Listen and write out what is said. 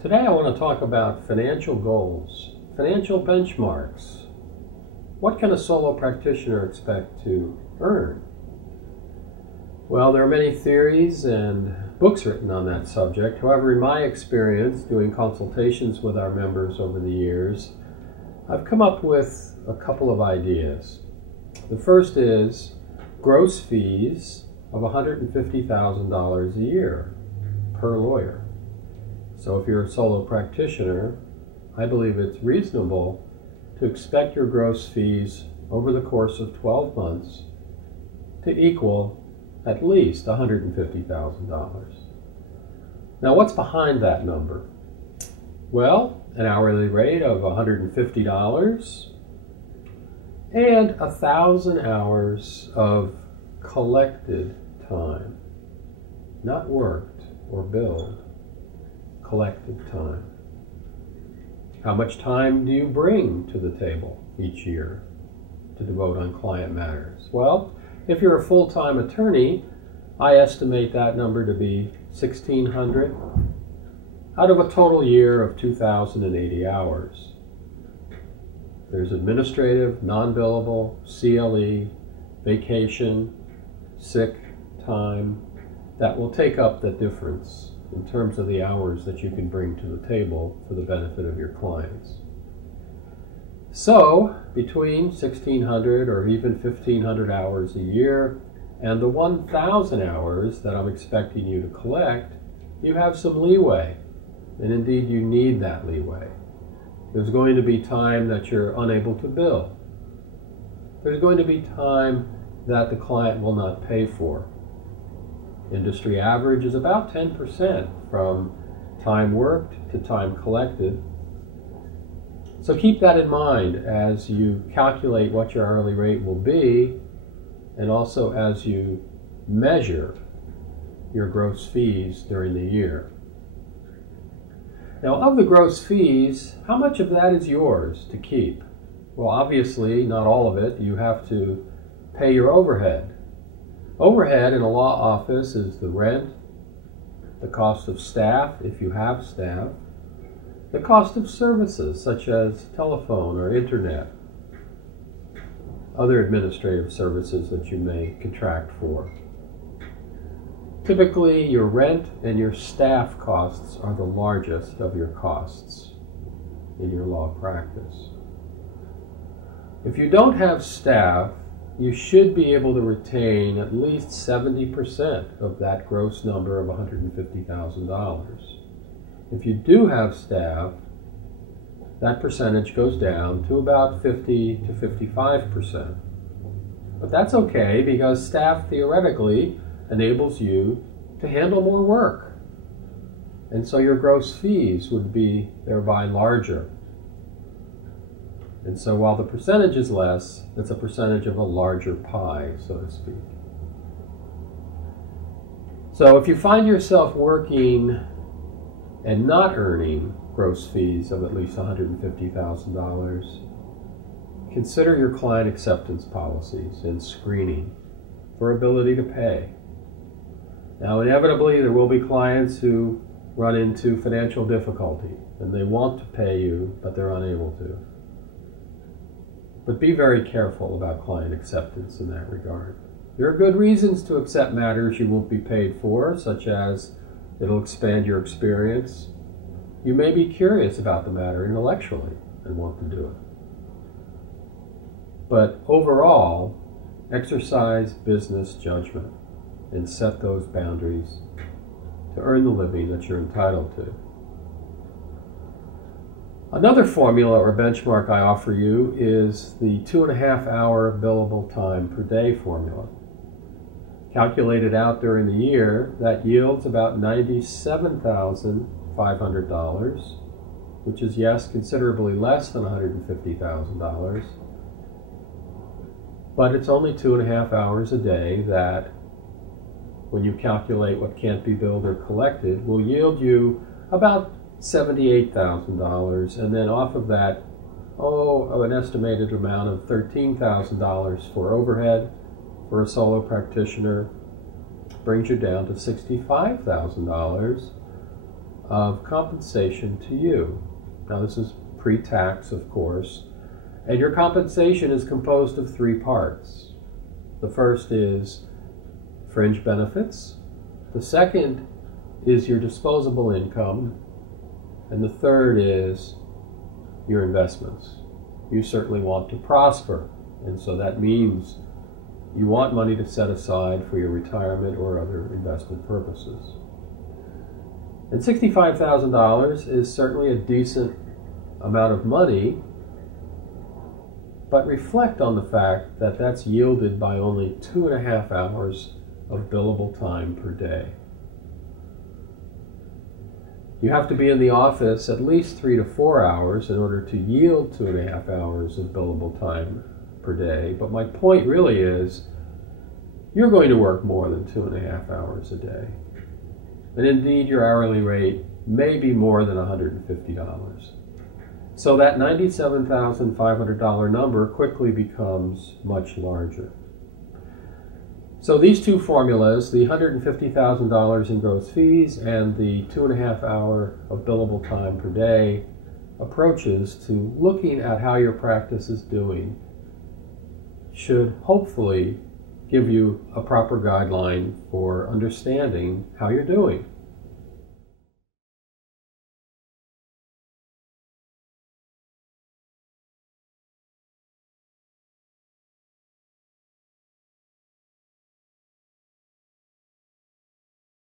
Today I want to talk about financial goals, financial benchmarks. What can a solo practitioner expect to earn? Well, there are many theories and books written on that subject. However, in my experience doing consultations with our members over the years, I've come up with a couple of ideas. The first is gross fees of $150,000 a year per lawyer. So if you're a solo practitioner, I believe it's reasonable to expect your gross fees over the course of 12 months to equal at least $150,000. Now, what's behind that number? Well, an hourly rate of $150 and 1,000 hours of collected time, not worked or billed. Collected time. How much time do you bring to the table each year to devote on client matters? Well, if you're a full-time attorney, I estimate that number to be 1,600 out of a total year of 2,080 hours. There's administrative, non-billable, CLE, vacation, sick time that will take up the difference in terms of the hours that you can bring to the table for the benefit of your clients. So, between 1,600 or even 1,500 hours a year and the 1,000 hours that I'm expecting you to collect, you have some leeway. And indeed, you need that leeway. There's going to be time that you're unable to bill. There's going to be time that the client will not pay for. Industry average is about 10% from time worked to time collected. So keep that in mind as you calculate what your hourly rate will be, and also as you measure your gross fees during the year. Now, of the gross fees, how much of that is yours to keep? Well, obviously, not all of it. You have to pay your overhead. Overhead in a law office is the rent, the cost of staff, if you have staff, the cost of services such as telephone or internet, other administrative services that you may contract for. Typically, your rent and your staff costs are the largest of your costs in your law practice. If you don't have staff, you should be able to retain at least 70% of that gross number of $150,000. If you do have staff, that percentage goes down to about 50 to 55%. But that's okay, because staff theoretically enables you to handle more work. And so your gross fees would be thereby larger. And so while the percentage is less, it's a percentage of a larger pie, so to speak. So if you find yourself working and not earning gross fees of at least $150,000, consider your client acceptance policies and screening for ability to pay. Now, inevitably, there will be clients who run into financial difficulty and they want to pay you, but they're unable to. But be very careful about client acceptance in that regard. There are good reasons to accept matters you won't be paid for, such as it'll expand your experience. You may be curious about the matter intellectually and want to do it. But overall, exercise business judgment and set those boundaries to earn the living that you're entitled to. Another formula or benchmark I offer you is the 2.5-hour billable time per day formula. Calculated out during the year, that yields about $97,500, which is, yes, considerably less than $150,000, but it's only 2.5 hours a day that, when you calculate what can't be billed or collected, will yield you about $78,000, and then off of that, an estimated amount of $13,000 for overhead for a solo practitioner, brings you down to $65,000 of compensation to you. Now this is pre-tax, of course, and your compensation is composed of three parts. The first is fringe benefits, the second is your disposable income, and the third is your investments. You certainly want to prosper, and so that means you want money to set aside for your retirement or other investment purposes. And $65,000 is certainly a decent amount of money, but reflect on the fact that that's yielded by only 2.5 hours of billable time per day. You have to be in the office at least 3 to 4 hours in order to yield 2.5 hours of billable time per day. But my point really is, you're going to work more than 2.5 hours a day. And indeed, your hourly rate may be more than $150. So that $97,500 number quickly becomes much larger. So these two formulas, the $150,000 in gross fees and the 2.5 hour of billable time per day approaches to looking at how your practice is doing, should hopefully give you a proper guideline for understanding how you're doing.